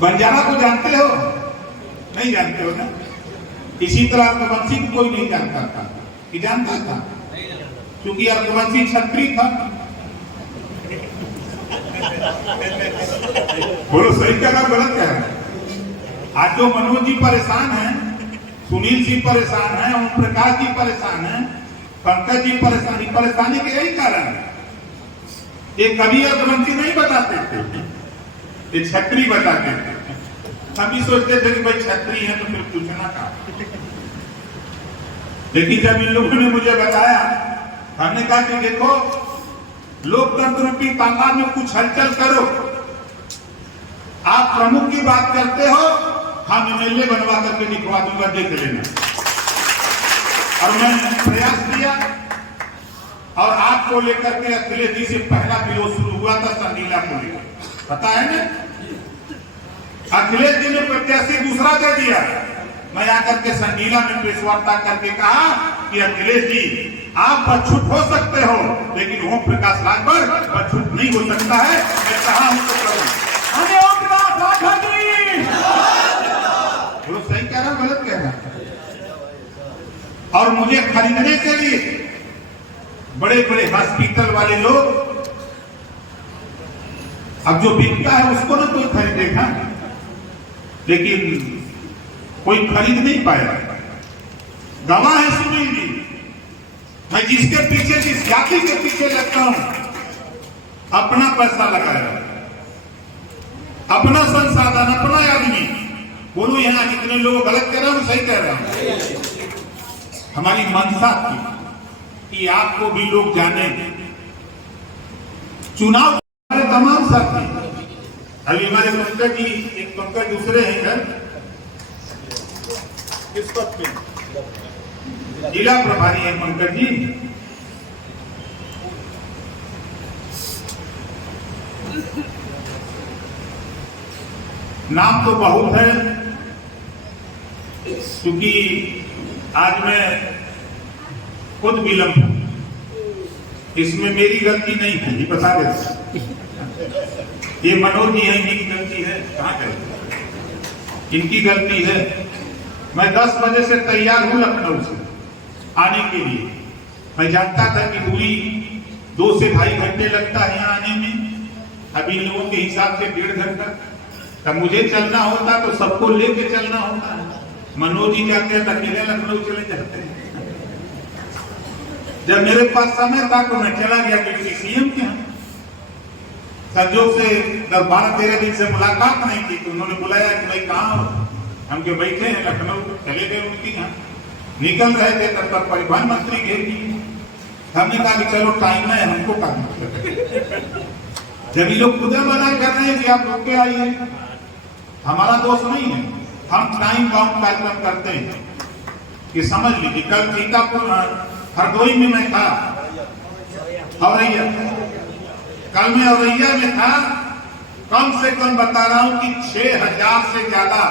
बंजारा को जानते हो? नहीं जानते हो ना? इसी तरह रघुवंशी को कोई नहीं जानता था कि जानता था, क्योंकि रघुवंशी क्षत्रिय था। बोलो सही कह रहा गलत कह रहा? आज जो मनोज जी परेशान हैं, सुनील जी परेशान हैं, ओम प्रकाश जी परेशान हैं, पंकज जी परेशानी के यही कारण है। ये कभी रघुवंशी नहीं बताते थे, ये क्षत्रिय बताते थे। सभी सोचते थे कि भाई क्षत्रिय है तो फिर पूछना का। लेकिन जब इन लोगों ने मुझे बताया, हमने कहा कि देखो, लोकतंत्र रूपी तालाब में कुछ हलचल करो। आप प्रमुख की बात करते हो, हम एमएलए बनवा करके दिखवा दूंगा, देख लेना। और मैंने प्रयास किया, और आपको लेकर के अखिलेश जी से पहला विरोध शुरू हुआ था संडीला को लेकर, पता है ना? अखिलेश जी ने प्रत्याशी दूसरा दे दिया। मैं आकर के संडीला में प्रेस वार्ता करके कहा कि अखिलेश जी, आप बछूट हो सकते हो, लेकिन ओम प्रकाश राजभर बछूट नहीं हो सकता है। मैं कहा हूं तो करूं। ओम प्रकाश राजभर जी, वो सही कह रहा गलत कह रहा? और मुझे खरीदने के लिए बड़े बड़े हॉस्पिटल वाले लोग, अब जो बिकता है उसको ना कोई खरीदेगा, लेकिन कोई खरीद नहीं पाया। गवाह है सुनील जी, मैं जिसके पीछे, जिस जाति के पीछे लगता हूं, अपना पैसा लगाया, अपना संसाधन, अपना आदमी। बोलो यहां जितने लोग गलत कह रहे हैं, सही कह रहे हैं। हमारी मंशा थी कि आपको भी लोग जाने। चुनाव हमारे तमाम साथी, अभी हमारे पंकज जी, एक पंकज दूसरे हैं घर, किस पद पे? जिला प्रभारी है पंकज जी। नाम तो बहुत है, क्योंकि आज मैं खुद विलंब हूं, इसमें मेरी गलती नहीं है, ये बता देता। ये मनोज जी है, इनकी गलती है, कहां गलती? इनकी गलती है। मैं 10 बजे से तैयार हूं लखनऊ से आने के लिए। मैं जानता था कि दूरी 2 से 2.5 घंटे लगता है यहाँ आने में, अभी लोगों के हिसाब से 1.5 घंटा। तब मुझे चलना होता तो सबको लेके चलना होता है। मनोज जी जाते हैं अकेले लखनऊ चले जाते हैं। जब मेरे पास समय था तो मैं चला गया डिप्टी सीएम के यहाँ। संजोग से 12-13 दिन से मुलाकात नहीं की, तो उन्होंने बुलाया कि भाई कहाँ हो? हम के बैठे हैं लखनऊ, चले गए उनके यहाँ। निकल रहे थे तब तक परिवहन मंत्री घेर दिए। हमने कहा कि चलो टाइम है, हमको काम। जब ये लोग खुद मना कर रहे हैं कि आप रुक के आइए, हमारा दोष नहीं है, हम टाइम बाउंड कार्यक्रम करते हैं। कि समझ लीजिए, कल सीतापुर हरदोई में मैं था, औरैया, कल मैं औरैया में था। कम से कम बता रहा हूं कि 6000 से ज्यादा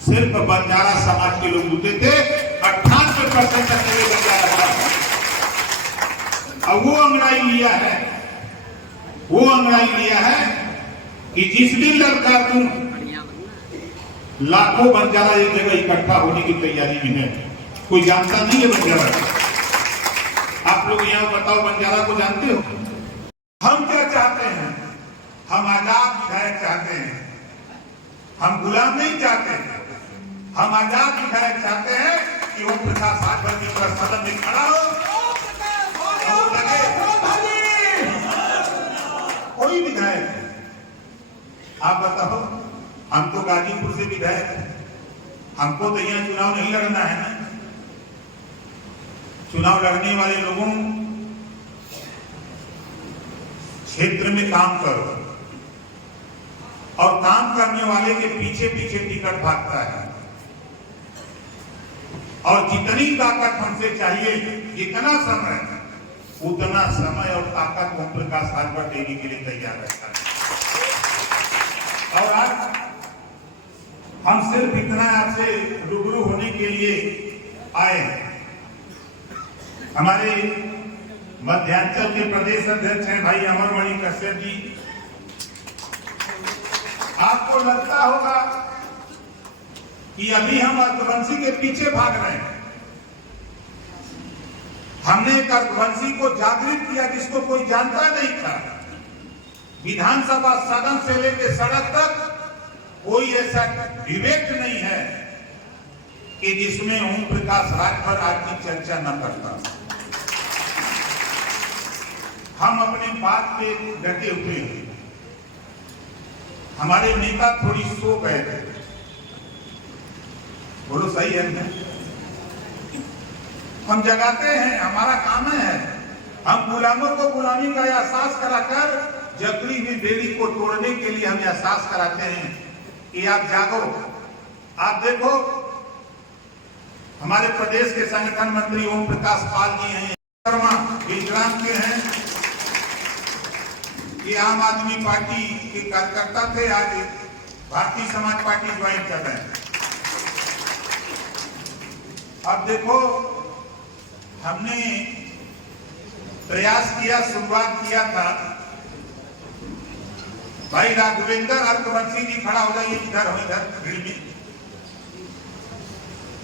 सिर्फ बंजारा समाज के लोग जुटे थे। 98% अकेले बंजारा था। अब वो अंगड़ाई लिया है कि जिस दिन लड़का दूं, लाखों बंजारा एक जगह इकट्ठा होने की तैयारी में है। कोई जानता नहीं है बंजारा। आप लोग यहाँ बताओ, बंजारा को जानते हो? हम क्या चाहते हैं? हम आजाद विधायक चाहते हैं, हम गुलाम नहीं चाहते हैं। हम आजाद विधायक चाहते हैं कि ओम प्रकाश राजभर की तरह सदन में खड़ा हो, कोई विधायक है। आप बताओ, हम तो गाजीपुर से विधायक हैं, हमको तो यहाँ चुनाव नहीं लड़ना है ना। चुनाव लड़ने वाले लोगों, क्षेत्र में काम करो, और काम करने वाले के पीछे पीछे टिकट भागता है। और जितनी ताकत हमसे चाहिए, जितना समय, उतना समय और ताकत ओम प्रकाश राजभर देने के लिए तैयार रहता है। और आज हम सिर्फ इतना आपसे रूबरू होने के लिए आए हैं। हमारे मध्यांचल के प्रदेश अध्यक्ष हैं भाई अमरमणि कश्यप जी, आपको लगता होगा कि अभी हम रघुवंशी के पीछे भाग रहे हैं। हमने रघुवंशी को जागृत किया जिसको कोई जानता नहीं था। विधानसभा सदन से लेकर सड़क तक कोई ऐसा विवेक नहीं है कि जिसमें ओम प्रकाश राजभर आज की चर्चा न करता। हम अपने बात पे डटे हुए हैं। हमारे नेता थोड़ी सो गए थे, बोलो सही है ना? हम जगाते हैं, हमारा काम है। हम गुलामों को गुलामी का एहसास कराकर जकड़ी हुई बेड़ी को तोड़ने के लिए हम एहसास कराते हैं कि आप जागो। आप देखो, हमारे प्रदेश के संगठन मंत्री ओम प्रकाश पाल जी हैं, शर्मा गुजरात के हैं, ये आम आदमी पार्टी के कार्यकर्ता थे, आज भारतीय समाज पार्टी ज्वाइन कर रहे हैं। अब देखो, हमने प्रयास किया, शुरुआत किया था, भाई राघवेंद्र रघुवंशी जी खड़ा हो जाइए, इधर हो, इधर भीड़ में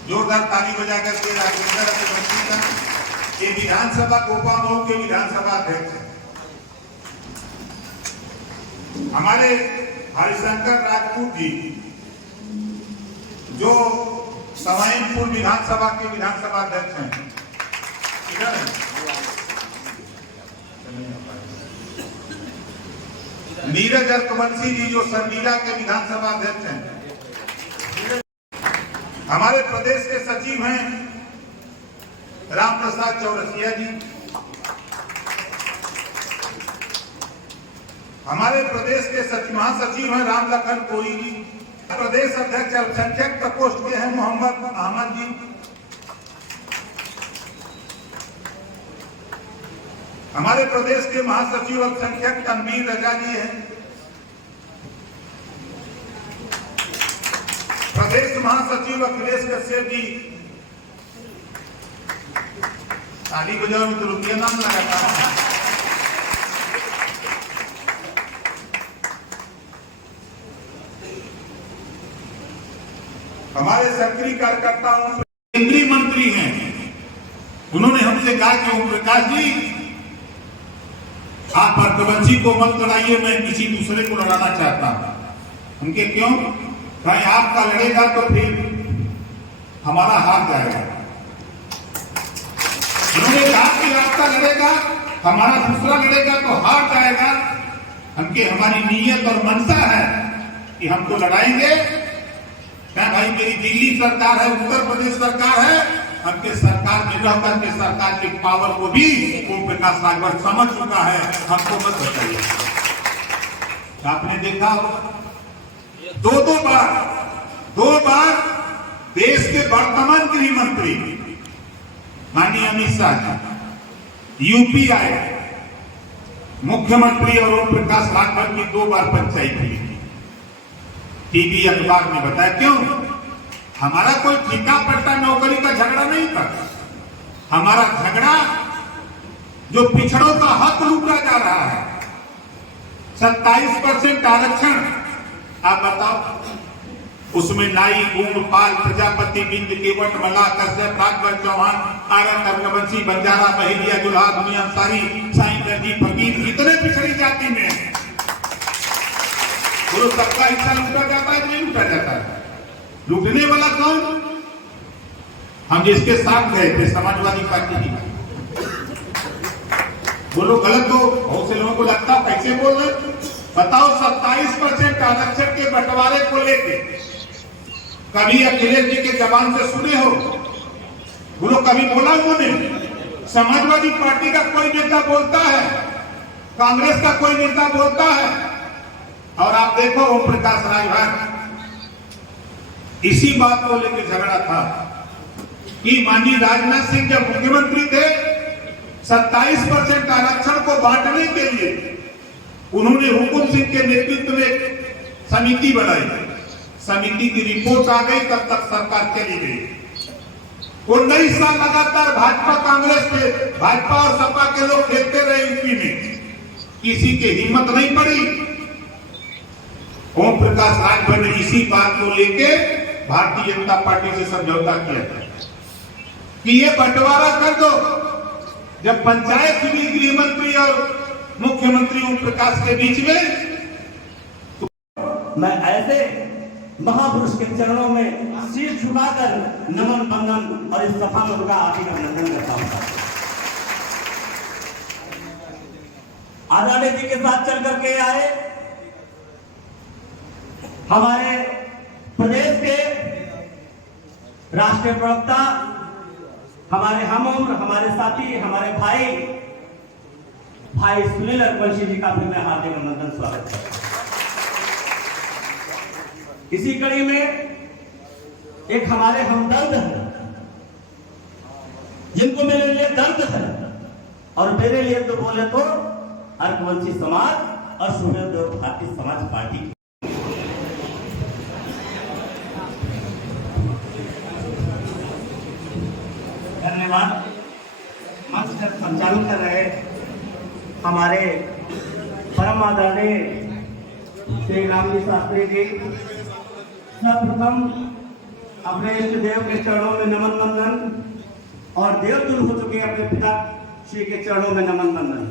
जोरदार ताली बजा करके राघवेंद्र रघुवंशी का, ये विधानसभा गोपा मऊ के विधानसभा अध्यक्ष है। हमारे हरिशंकर राजपूत जी जो सवाईपुर विधानसभा के विधानसभा अध्यक्ष हैं, इधर है। नीरज रघुवंशी जी जो सरनीला के विधानसभा अध्यक्ष हैं। हमारे प्रदेश के सचिव हैं राम प्रसाद चौरसिया जी। हमारे प्रदेश के महासचिव हैं राम लखन कोई जी। प्रदेश अध्यक्ष अल्पसंख्यक प्रकोष्ठ के हैं मोहम्मद अहमद जी। हमारे प्रदेश के महासचिव अल्पसंख्यक तनवीर रजा जी हैं। प्रदेश महासचिव अखिलेश कश्यप जी। ताली बजाओ में तो रुपया नाम लगाता हूं। हमारे सक्रिय कार्यकर्ताओं केंद्रीय मंत्री हैं, उन्होंने हमसे कहा कि ओम प्रकाश जी आप रघुवंशी को मत लड़ाइए, मैं किसी दूसरे को लड़ाना चाहता हूं। उनके क्यों? भाई आपका लड़ेगा तो फिर हमारा हार जाएगा। उन्होंने कहा कि आपका लड़ेगा, हमारा दूसरा लड़ेगा तो हार जाएगा। हमके हमारी नीयत और मंशा है कि हम तो लड़ाएंगे। क्या भाई, मेरी दिल्ली सरकार है, उत्तर प्रदेश सरकार है, हमके सरकार में रहकर के सरकार की पावर को भी ओम प्रकाश राजभर समझ चुका है। हमको मत बताइए। आपने देखा दो बार देश के वर्तमान गृह मंत्री माननीय अमित शाह जी यूपी आए, मुख्यमंत्री और ओम प्रकाश राजभर की 2 बार पंचायत हुई। टीवी अखबार में बताया। क्यों? हमारा कोई ठेका पट्टा नौकरी का झगड़ा नहीं था। हमारा झगड़ा जो पिछड़ों का हक लूटा जा रहा है। 27% आरक्षण, आप बताओ, उसमें नाई, गूंग, पाल, प्रजापति, बिंद, केवट, मल्लाह, कश्यप, राजभर, चौहान, आरत, रघुवंशी, बंजारा, बहेलिया, जुल्हा, दुनिया, अंसारी, साईं, दर्जी, फकीर, कितने पिछड़ी जाति में है। वो सबका हिस्सा लूटा जाता है कि नहीं लूटा जाता है? लूटने वाला कौन? हम जिसके साथ गए थे, समाजवादी पार्टी की। वो लोग गलत हो, बहुत से लोगों को लगता कैसे बोल रहे। बताओ, 27% आरक्षण के बंटवारे को लेके कभी अखिलेश जी के जबान से सुने हो? वो लोग कभी बोला उन्होंने? समाजवादी पार्टी का कोई नेता बोलता है, कांग्रेस का कोई नेता बोलता है? और आप देखो, ओम प्रकाश राजभर इसी बात को लेकर झगड़ा था कि माननीय राजनाथ सिंह जब मुख्यमंत्री थे, 27% आरक्षण को बांटने के लिए उन्होंने हुकुम सिंह के नेतृत्व में समिति बनाई। समिति की रिपोर्ट आ गई, तब तक सरकार चली गई। 19 साल लगातार भाजपा कांग्रेस के, भाजपा और सपा के लोग खेलते रहे यूपी में, किसी की हिम्मत नहीं पड़ी। ओम प्रकाश राजभर ने इसी बात को लेके भारतीय जनता पार्टी से समझौता किया था कि ये बंटवारा कर दो। जब पंचायत हुई गृह मंत्री और मुख्यमंत्री ओम प्रकाश के बीच में, मैं ऐसे महापुरुष के चरणों में सिर झुकाकर नमन बंदन और इस सफा में उनका हार्दिक अभिनंदन करता हूं। आजादी जी के साथ चल करके आए हमारे प्रदेश के राष्ट्रीय प्रवक्ता, हमारे हम उम्र, हमारे साथी, हमारे भाई सुनील अरवंशी जी का भी मैं हार्दिक अभिनंदन स्वागत करता हूं। इसी कड़ी में एक हमारे हमदर्द हैं जिनको मेरे लिए दर्द है, और मेरे लिए तो बोले तो अर्कवंशी समाज और सुहेल देव भारतीय समाज पार्टी। धन्यवाद। मंच का संचालन कर रहे हमारे परम आदरणीय श्री रामजी शास्त्री जी, सर्वप्रथम अपने इष्ट देव के चरणों में नमन बंदन और देवतुल्य हो चुके अपने पिता श्री के चरणों में नमन बंदन।